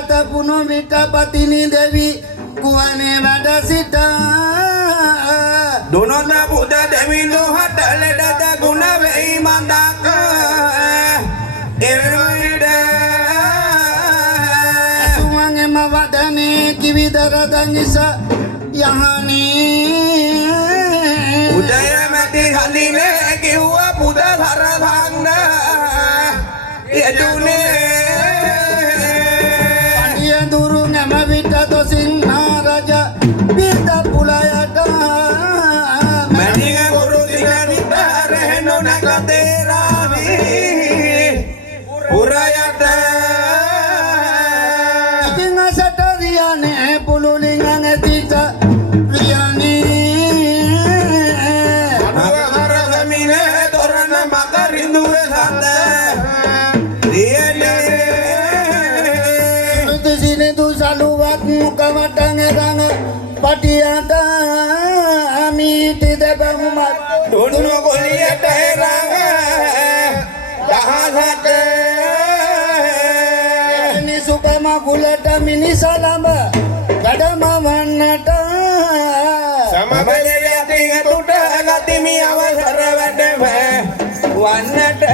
ගත පුුණු විට පතිනි දෙවි ගුවනේ වැඩ සිට දුනොත පුද දෙවිඳු හට ලෙඩද ගුණ වෙයි මඳක් එරොයිඩ අසුමන්ගෙම වදනේ කිවිදරදංගිස යහනේ උදය මැති හඳිනේ කිව්ව පුද සරසන්න යදුනේ පඩිය දුරු නැම විට දොසින්හා රජ පිත පුලයට මැනිග ගුරු දිගනිට රැහෙනු නැකතේරාවී පුරයට ඉතිං අසට රියනේ පුළුලිං ඇතිට මුකවටඟරඟ පටියට මීටිද බැහුමත් දුදුනු කොලියට එරඟ දහසට නිසුපම කුලට මිනිසලඹ ගඩම වන්නට සමබල යතිග තුට ගතිමි අවසර වැඩ වන්නට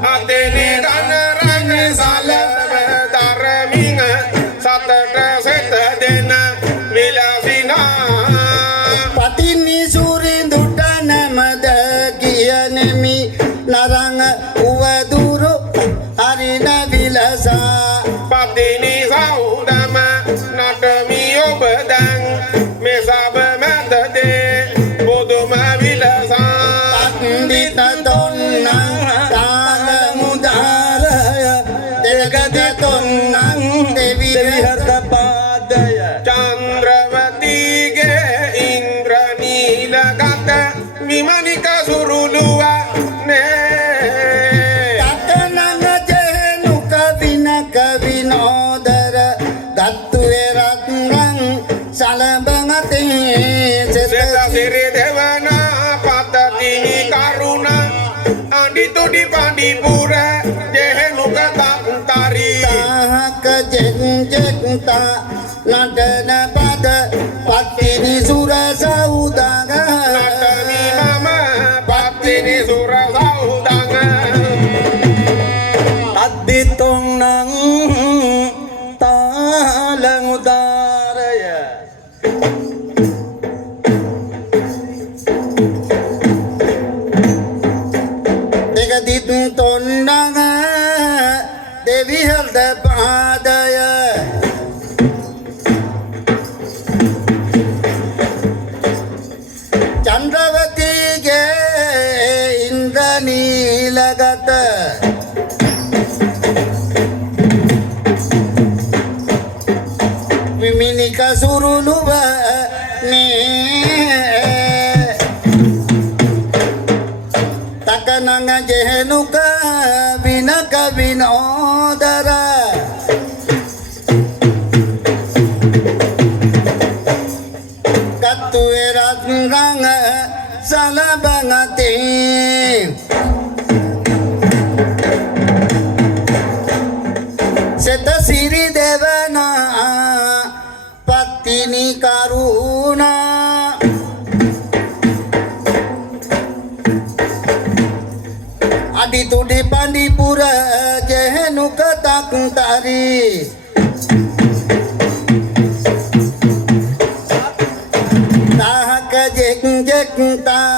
Atene ganarang salab darming satata setadena vilasina පතිනි සුරිඳුට නැමද කියනෙමි නරං උවදුරු අරින විලසා Patini saudama natami obadang mesab matade boduma vilasa අන්දිත තොන්නං තාල මුදාරය දෙගද තොන්නං දෙවි හර්ත පාදය Chandravati ge indranila kata vimanika suruluwa ne තකනං ජෙනුක විනක විනෝදර ගත්තුවේ රත්නං සලබගතේ Seta siri devana patatini karuna Adito di pandipura jehenuka tari තාහක ජෙක්ජෙක්තා නටන පද Pattini සුර සෞදාග Natami mama patini sura saudanga අද්දිතොන් නං තාලං උදාරය දෙගදිත් තොන්නග දෙවිහල්ද පාදය චන්ද්‍රවතිගේ ඉන්ද්‍රනීලගත විමිනික සුරුළුව නේ තකනං ජෙහෙනුක විනක විනෝදර කත්තුවේ රත්නං සලබගතේ සෙත සිරි දෙවනා පත්තිනි කරුණා අඩිතුඩි පඬිපුර ජෙහෙනුක තක්තරි තාහක ජෙක්ජෙක්තා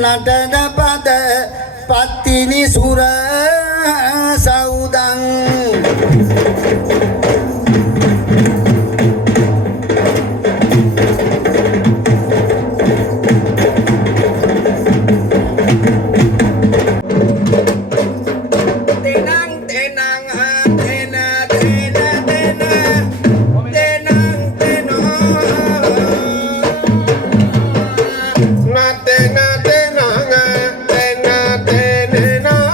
නටන පද Pattini සුර සෞදං Tenang tenang tena tena tena tenang tenang Nate nate nang tena tenang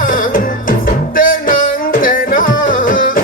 tenang tenang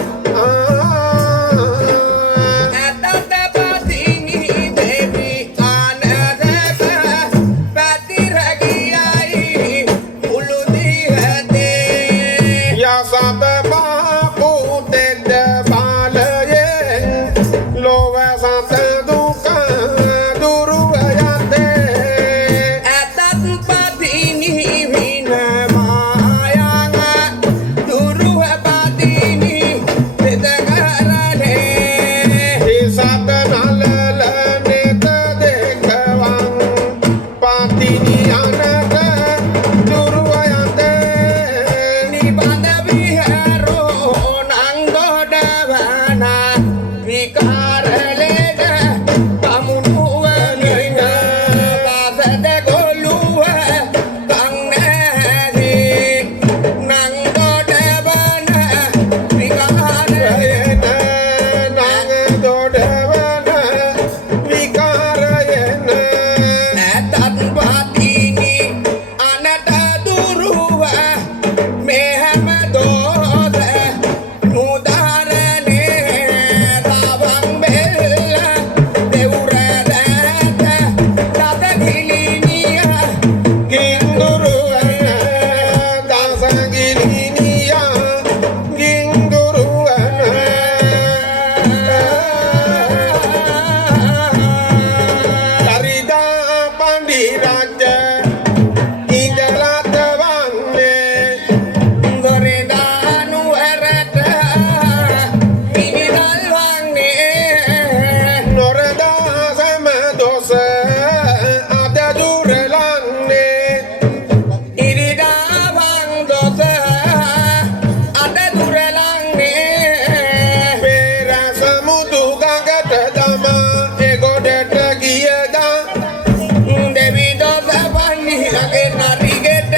මගේ නරිගෙට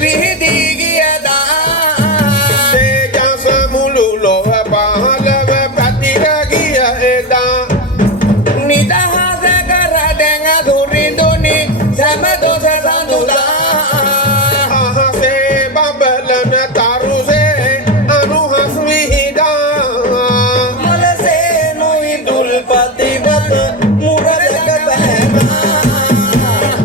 විහිදී ගියදා තේජස මුළු ලොව පහළව පැතිර ගිය එදා නිදහස කර දැන් දුරිඳුනි සෑම දොස සඳුදා අහසේ බබලන තරුසේ අනුහස් විහිදා මලසේ නොයිදුල් පතිවත මුරදක බෑමා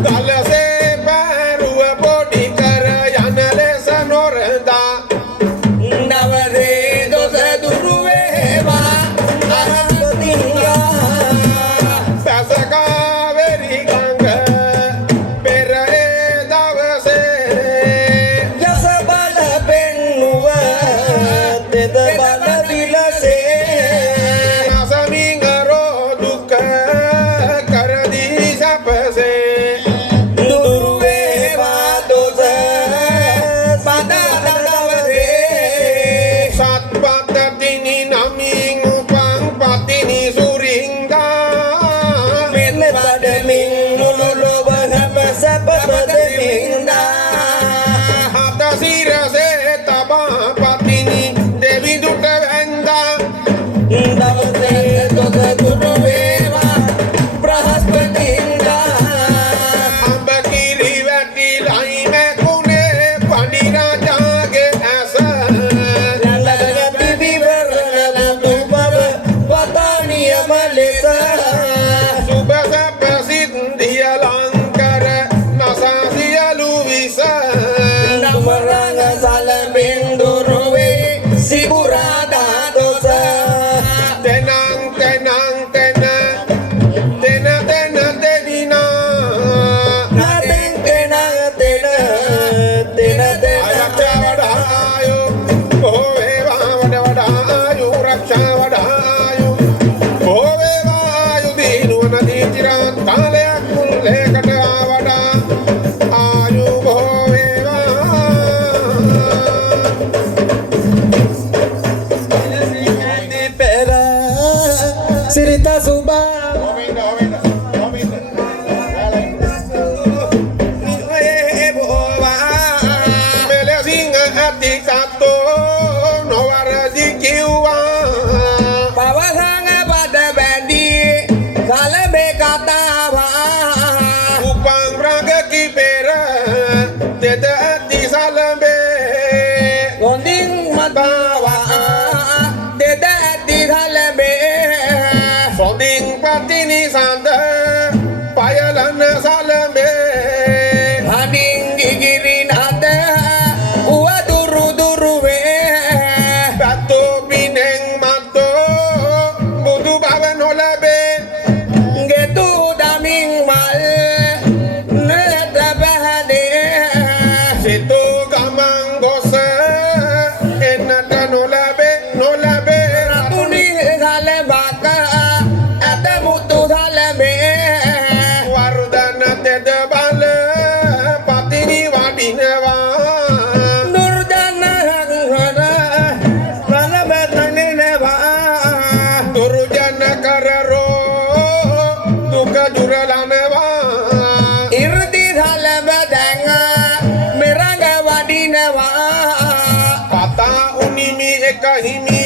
දලසේ පැරුව පොඩි කර යන ලෙස නොරදා නවසේ දොස දුරු වේවා අරහපතිංගා පැසකාවෙරි ගඟ පෙර ඒ දවසේ යස බල පෙන්නුව තෙද බල විලසේ අසමින් රෝදුක කරදී සැපසේ දුරු වේවා දොස පදා දවසේ සත්පත තිනි නමින් උපන් පතිනි සුරින්දා මෙන්න බඩමින් මුළු ලොව හැම සැප දෙමින්දා හත සිරසේ තබා පතිනි දෙවිදුට වැන්දා දවසේ දොස දුරු වේවා බ්‍රහස්පතින්දා අඹ කිරි වැටිලයි මැකුණේ පඩි රජාගේ ඇස ළඟ පිවිවරණ දුබව වතානියම ලෙස සුබ සැප සිද්ධිය ලංකර නසා සියලු විස නමරංග සලබෙන් දුරු වේ සිකුරාදා දොස තෙනං තෙනං තෙන තෙන තෙන තෙදිනා නතෙන් කෙන තෙන තෙන තෙන ආරක්ෂා වඩායෝ බොහෝ වේවා වඩායෝ රක්ෂා වඩායෝ බොහෝ වේවා ආයු දීනුවන දීචිරාන් තාලයක් මුල්ලේකට ආවඩා ආයු බොහෝ වේවා පෙර සිරිත සුබා මෙලෙසින් ඇති සත්තෝ නොවරදි කිව්වා පවසංග පද බැඳී කලබේ කතාවා උපන් රඟකි පෙර තෙද ඇති සලඹේ හොඳින් මතාවා දෙද ඇති කලබේ සොඳින් පතිනි සඳ පයලන සලඹේ හඩින් ගිගිරි නද උව දුරු දුරු වේ පැත්තෝ පිනෙන් මත්තෝ බුදු බව නොලබේ ගෙතු දමින් මල් නේත බැහැදේ සිතු ගමන් ගොස එන්නට නොලබේ නොලබේ රතුනි සලබක ඇත මුතු සලබේ වර්ධන තෙද බල පතිනි වඩිනවා දුර්ජන හංහර බලබැතනෙනවා දුරුජන කරරෝ දුක දුරලනවා ඉර්දි සලබ දැන් මෙරඟ වඩිනවා පතා උනිමි එක හිමි